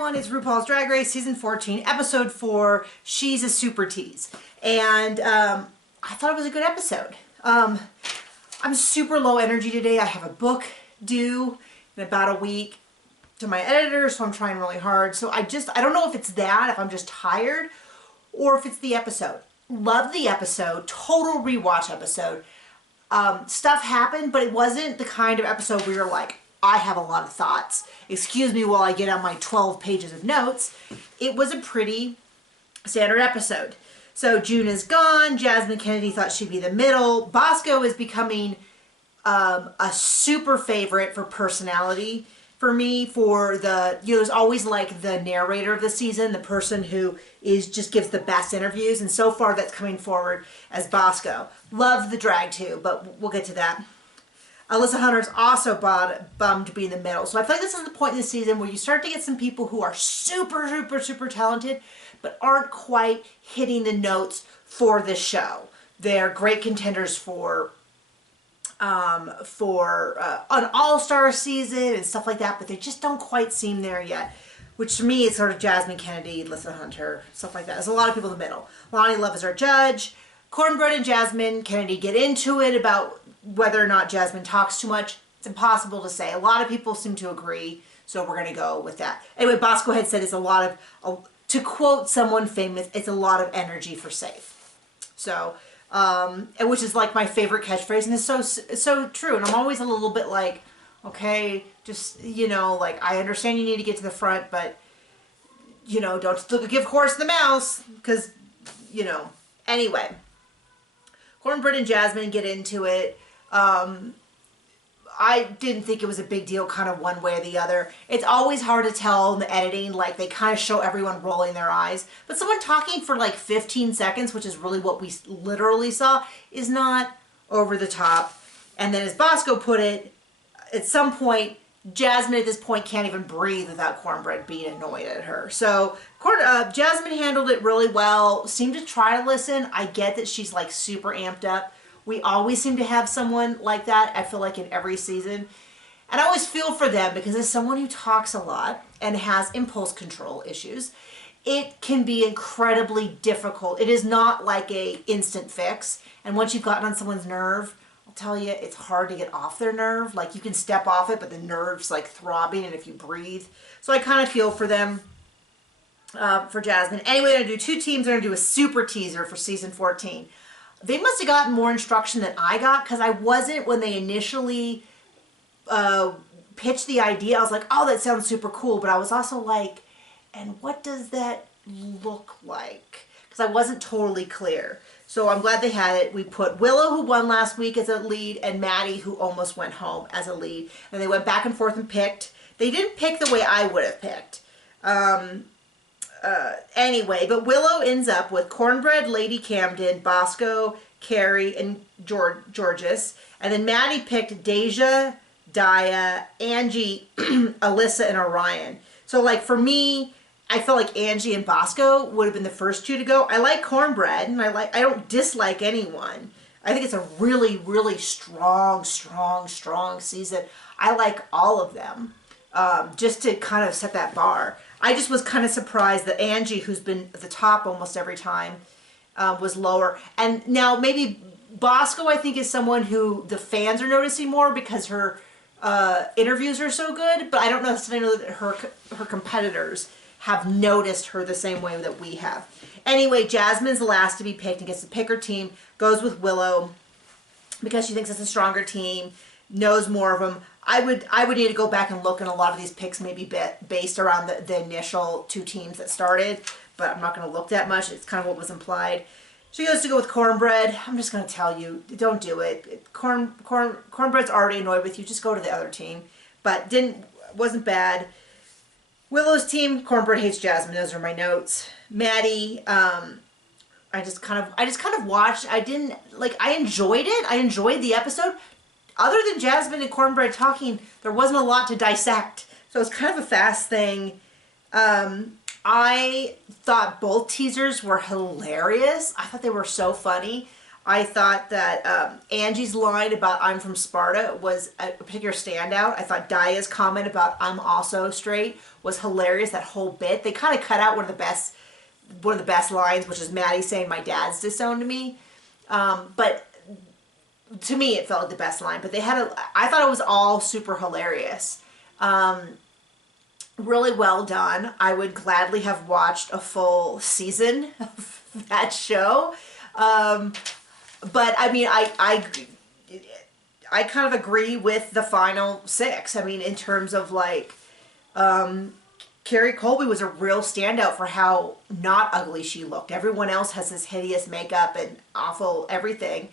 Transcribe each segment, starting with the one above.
everyone, it's RuPaul's Drag Race Season 14, Episode 4, She's a Super Tease. And I thought it was a good episode. I'm super low energy today. I have a book due in about a week to my editor, so I'm trying really hard. So I don't know if it's that, if I'm just tired, or if it's the episode. Love the episode, total rewatch episode. Stuff happened, but it wasn't the kind of episode where you're like, I have a lot of thoughts. Excuse me while I get on my 12 pages of notes. It was a pretty standard episode. So June is gone. Jasmine Kennedy thought she'd be the middle. Bosco is becoming a super favorite for personality for me. For the, there's always like the narrator of the season, the person who just gives the best interviews. And so far that's coming forward as Bosco. Love the drag too, but we'll get to that. Alyssa Hunter's also bummed to be in the middle. So I feel like this is the point in the season where you start to get some people who are super, super, super talented, but aren't quite hitting the notes for this show. They're great contenders for an all-star season and stuff like that, but they just don't quite seem there yet. Which to me is sort of Jasmine Kennedy, Alyssa Hunter, stuff like that. There's a lot of people in the middle. Lonnie Love is our judge. Cornbread and Jasmine Kennedy get into it about whether or not Jasmine talks too much. It's impossible to say. A lot of people seem to agree, so we're going to go with that. Anyway, Bosco had said it's a lot of, to quote someone famous, it's a lot of energy for safe. So, and which is like my favorite catchphrase, and it's so true. And I'm always a little bit like, okay, just, like, I understand you need to get to the front, but, don't give horse the mouse, because, anyway. Cornbread and Jasmine get into it. I didn't think it was a big deal kind of one way or the other. It's always hard to tell in the editing, like they kind of show everyone rolling their eyes. But someone talking for like 15 seconds, which is really what we literally saw, is not over the top. And then as Bosco put it, at some point, Jasmine at this point can't even breathe without Cornbread being annoyed at her. So Jasmine handled it really well, seemed to try to listen. I get that she's like super amped up. We always seem to have someone like that, I feel like, in every season. And I always feel for them because as someone who talks a lot and has impulse control issues, it can be incredibly difficult. It is not like a instant fix. And once you've gotten on someone's nerve, I'll tell you, it's hard to get off their nerve. Like, you can step off it, but the nerve's like throbbing, and if you breathe. So I kind of feel for them, for Jasmine. Anyway, they're going to do two teams. They're going to do a super teaser for season 14. They must have gotten more instruction than I got, because I wasn't, when they initially pitched the idea, I was like, oh, that sounds super cool. But I was also like, and what does that look like? Because I wasn't totally clear. So I'm glad they had it. We put Willow, who won last week, as a lead, and Maddie, who almost went home, as a lead. And they went back and forth and picked. They didn't pick the way I would have picked. Anyway, but Willow ends up with Cornbread, Lady Camden, Bosco, Carrie, and Georges. And then Maddie picked Deja, Daya, Angie, Alyssa, and Orion. So, like, for me, I felt like Angie and Bosco would have been the first two to go. I like Cornbread, and I don't dislike anyone. I think it's a really, really strong season. I like all of them, just to kind of set that bar. I just was kind of surprised that Angie, who's been at the top almost every time, was lower. And now maybe Bosco, I think, is someone who the fans are noticing more because her interviews are so good, but I don't necessarily know that her competitors have noticed her the same way that we have. Anyway, Jasmine's the last to be picked and gets to pick her team, goes with Willow because she thinks it's a stronger team, knows more of them. I would need to go back and look, and a lot of these picks may be based around the initial two teams that started, but I'm not going to look that much. It's kind of what was implied. She goes to go with Cornbread. I'm just going to tell you, don't do it. Cornbread's already annoyed with you. Just go to the other team. But wasn't bad. Willow's team, Cornbread hates Jasmine. Those are my notes. Maddie, I just kind of watched. I enjoyed it. I enjoyed the episode. Other than Jasmine and Cornbread talking, there wasn't a lot to dissect. So it's kind of a fast thing. I thought both teasers were hilarious. I thought they were so funny. I thought that Angie's line about I'm from Sparta was a particular standout. I thought Daya's comment about I'm also straight was hilarious, that whole bit. They kind of cut out one of the best lines, which is Maddie saying my dad's disowned me. But to me, it felt like the best line. But I thought it was all super hilarious. Really well done. I would gladly have watched a full season of that show. But I mean, I kind of agree with the final 6. I mean, in terms of like, Carrie Colby was a real standout for how not ugly she looked. Everyone else has this hideous makeup and awful everything.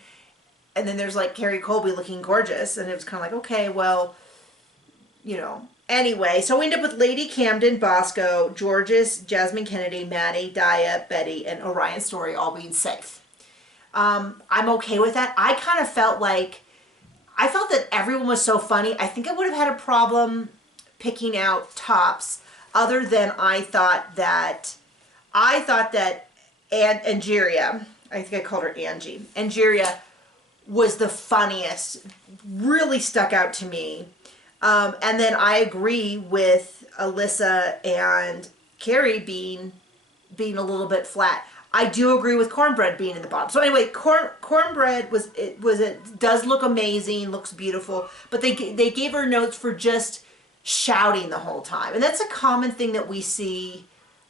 And then there's like Carrie Colby looking gorgeous. And it was kind of like, okay, well, you know. Anyway, so we end up with Lady Camden, Bosco, Georges, Jasmine Kennedy, Maddie, Daya, Betty, and Orion Story all being safe. I'm okay with that. I felt that everyone was so funny. I think I would have had a problem picking out tops, other than I thought that Angeria, I think I called her Angie, Angeria was the funniest, really stuck out to me. And then I agree with Alyssa and Carrie being a little bit flat. I do agree with Cornbread being in the bottom. So anyway, Cornbread does look amazing, looks beautiful, but they gave her notes for just shouting the whole time. And that's a common thing that we see.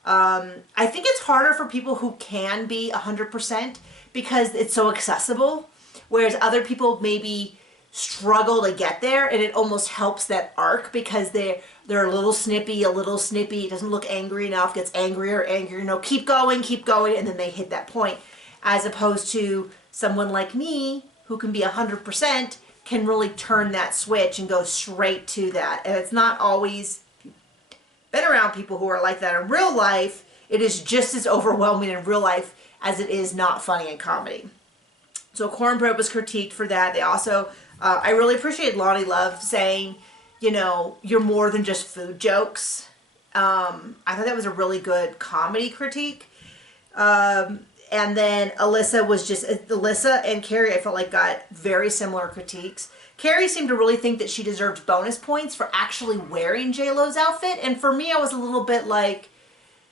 I think it's harder for people who can be 100% because it's so accessible, whereas other people maybe struggle to get there, and it almost helps that arc because they're a little snippy, it doesn't look angry enough, gets angrier, no, keep going, and then they hit that point, as opposed to someone like me who can be 100%, can really turn that switch and go straight to that. And it's not always been around people who are like that in real life. It is just as overwhelming in real life as it is not funny in comedy. So Cornbread was critiqued for that. They also I really appreciate Lonnie Love saying, you know, you're more than just food jokes. I thought that was a really good comedy critique. And then Alyssa and Carrie, I felt like got very similar critiques. Carrie seemed to really think that she deserved bonus points for actually wearing J-Lo's outfit. And for me, I was a little bit like,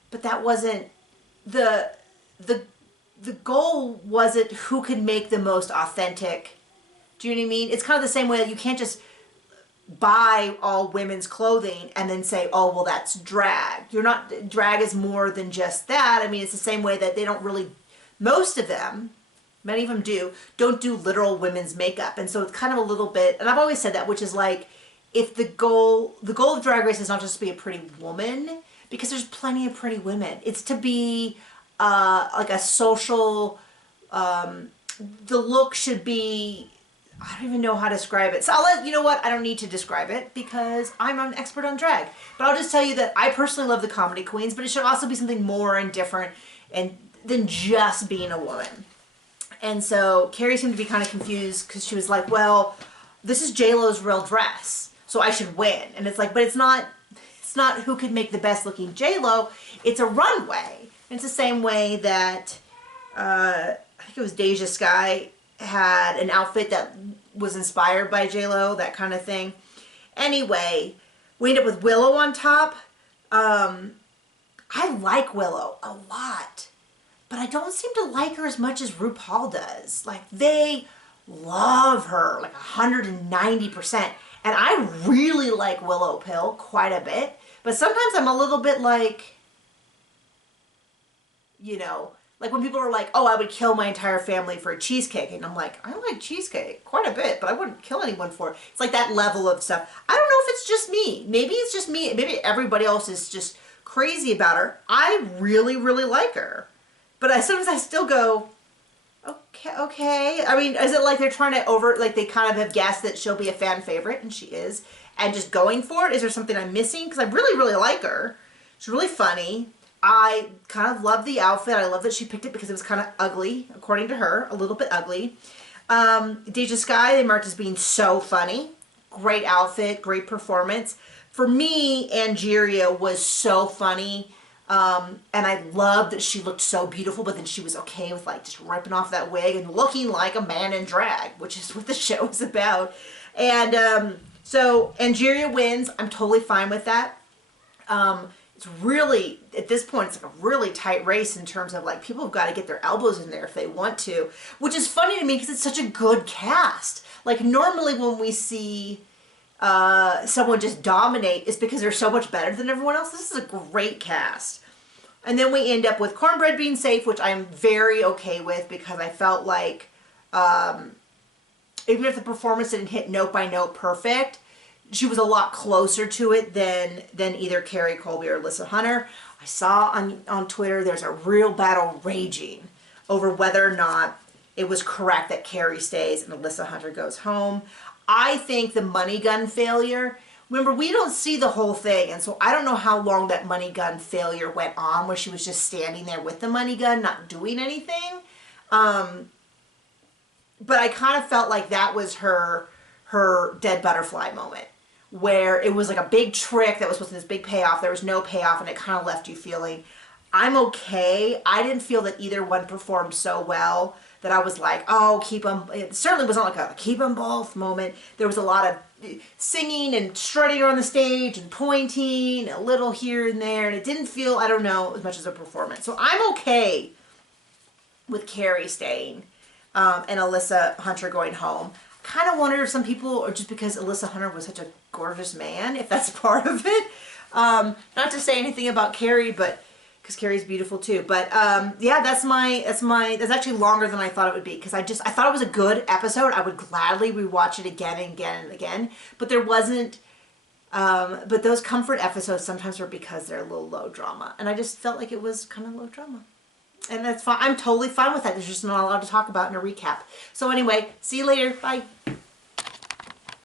but that wasn't the goal wasn't who could make the most authentic. Do you know what I mean? It's kind of the same way that you can't just buy all women's clothing and then say, oh, well, that's drag. Drag is more than just that. I mean, it's the same way that they don't really, most of them, many of them don't do literal women's makeup. And so it's kind of a little bit, and I've always said that, which is like, if the goal of Drag Race is not just to be a pretty woman, because there's plenty of pretty women. It's to be like a social, the look should be, I don't even know how to describe it. So you know what? I don't need to describe it because I'm an expert on drag. But I'll just tell you that I personally love the comedy queens, but it should also be something more and different than just being a woman. And so Carrie seemed to be kind of confused because she was like, well, this is J-Lo's real dress, so I should win. And it's like, but it's not who could make the best looking J-Lo. It's a runway. And it's the same way that, I think it was Deja Skye had an outfit that was inspired by J-Lo, that kind of thing. Anyway, we end up with Willow on top. I like Willow a lot, but I don't seem to like her as much as RuPaul does. Like, they love her like 190%. And I really like Willow Pill quite a bit, but sometimes I'm a little bit like, you know, like when people are like, oh, I would kill my entire family for a cheesecake. And I'm like, I like cheesecake quite a bit, but I wouldn't kill anyone for it. It's like that level of stuff. I don't know if it's just me. Maybe it's just me. Maybe everybody else is just crazy about her. I really, really like her. But sometimes I still go, okay. I mean, is it like they're trying to like they kind of have guessed that she'll be a fan favorite, and she is, and just going for it? Is there something I'm missing? Because I really, really like her. She's really funny. I kind of love the outfit. I love that she picked it because it was kind of ugly, according to her, a little bit ugly. Deja Skye, they marked as being so funny. Great outfit, great performance. For me, Angeria was so funny. And I loved that she looked so beautiful, but then she was okay with like just ripping off that wig and looking like a man in drag, which is what the show is about. And so Angeria wins. I'm totally fine with that. It's really, at this point, it's like a really tight race in terms of like people have got to get their elbows in there if they want to, which is funny to me because it's such a good cast. Like normally when we see someone just dominate, it's because they're so much better than everyone else. This is a great cast. And then we end up with Cornbread being safe, which I'm very okay with because I felt like even if the performance didn't hit note by note perfect, she was a lot closer to it than either Carrie Colby or Alyssa Hunter. I saw on Twitter there's a real battle raging over whether or not it was correct that Carrie stays and Alyssa Hunter goes home. I think the money gun failure, remember we don't see the whole thing, and so I don't know how long that money gun failure went on where she was just standing there with the money gun not doing anything. But I kind of felt like that was her dead butterfly moment, where it was like a big trick that was supposed to be this big payoff. There was no payoff, and it kind of left you feeling, I'm okay. I didn't feel that either one performed so well that I was like, oh, keep them. It certainly wasn't like a keep them both moment. There was a lot of singing and strutting on the stage and pointing, a little here and there, and it didn't feel, I don't know, as much as a performance. So I'm okay with Carrie staying and Alyssa Hunter going home. Kind of wonder if some people, or just because Alyssa Hunter was such a gorgeous man, if that's part of it. Not to say anything about Carrie, but because Carrie's beautiful too. But yeah, that's actually longer than I thought it would be, because I thought it was a good episode. I would gladly rewatch it again and again and again. But there wasn't. But those comfort episodes sometimes are because they're a little low drama, and I just felt like it was kind of low drama. And that's fine. I'm totally fine with that. There's just not a lot to talk about in a recap. So anyway, see you later. Bye.